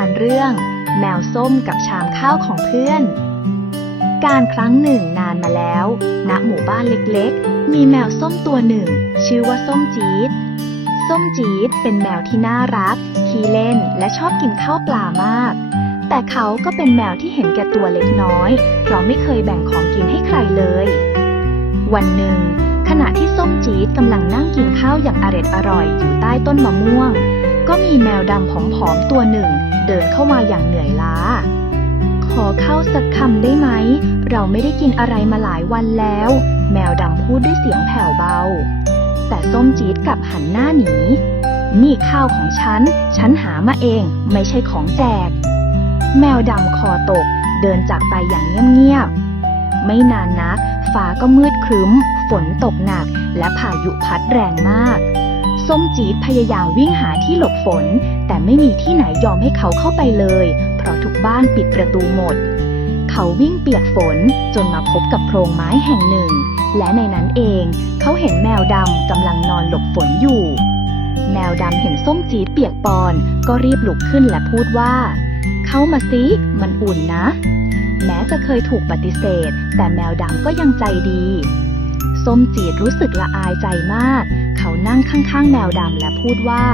านเรื่อง แมวส้มกับชามข้าวของเพื่อน การครั้งหนึ่งนานมาแล้ว ณ หมู่บ้านเล็กๆ มีแมวส้มตัวหนึ่ง ชื่อว่าส้มจี๊ด ส้มจี๊ดเป็นแมวที่น่ารัก ขี้เล่นและชอบกินข้าวปลามาก แต่เขาก็เป็นแมวที่เห็นแก่ตัวเล็กน้อย เพราะไม่เคยแบ่งของกินให้ใครเลย วันหนึ่งขณะที่ส้มจี๊ดกำลังนั่งกินข้าวอย่างอร็ดอร่อยอยู่ใต้ต้นมะม่วง ก็มีแมวดำผอมๆตัวหนึ่ง เดินเข้ามาอย่างเหนื่อยล้า ขอข้าวสักคำได้ไหม เราไม่ได้กินอะไรมาหลายวันแล้ว แมวดำพูดด้วยเสียงแผ่วเบา แต่ส้มจี๊ดกลับหันหน้าหนี นี่ข้าวของฉัน ฉันหามาเอง ไม่ใช่ของแจก แมวดำคอตก เดินจากไปอย่างเงียบๆ ไม่นานนัก ฟ้าก็มืดครึ้ม ฝนตกหนัก และพายุพัดแรงมาก ส้มจี๊ดพยายามวิ่งหาที่หลบฝน แต่ไม่มีที่ไหนยอมให้เขาเข้าไปเลย เพราะทุกบ้านปิดประตูหมด เขาวิ่งเปียกฝนจนมาพบกับโพรงไม้แห่งหนึ่ง และในนั้นเองเขาเห็นแมวดำกำลังนอนหลบฝนอยู่ แมวดำเห็นส้มจี๊ดเปียกปอน ก็รีบลุกขึ้นและพูดว่า เข้ามาสิ มันอุ่นนะ แม้จะเคยถูกปฏิเสธ แต่แมวดำก็ยังใจดีส้มจีดรู้สึกละอายใจมาก นั่งข้างๆ แมวดำและพูดว่า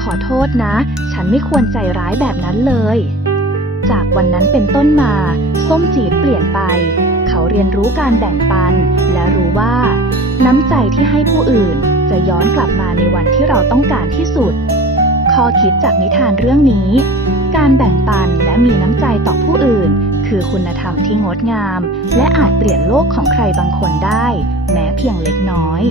ขอโทษนะ ฉันไม่ควรใจร้ายแบบนั้นเลย จากวันนั้นเป็นต้นมา ส้มจีดเปลี่ยนไป เขาเรียนรู้การแบ่งปัน และรู้ว่า น้ำใจที่ให้ผู้อื่น จะย้อนกลับมาในวันที่เราต้องการที่สุด ข้อคิดจากนิทานเรื่องนี้ การแบ่งปันและมีน้ำใจต่อผู้อื่น คือคุณธรรมที่งดงาม และอาจเปลี่ยนโลกของใครบางคนได้ แม้เพียงเล็กน้อย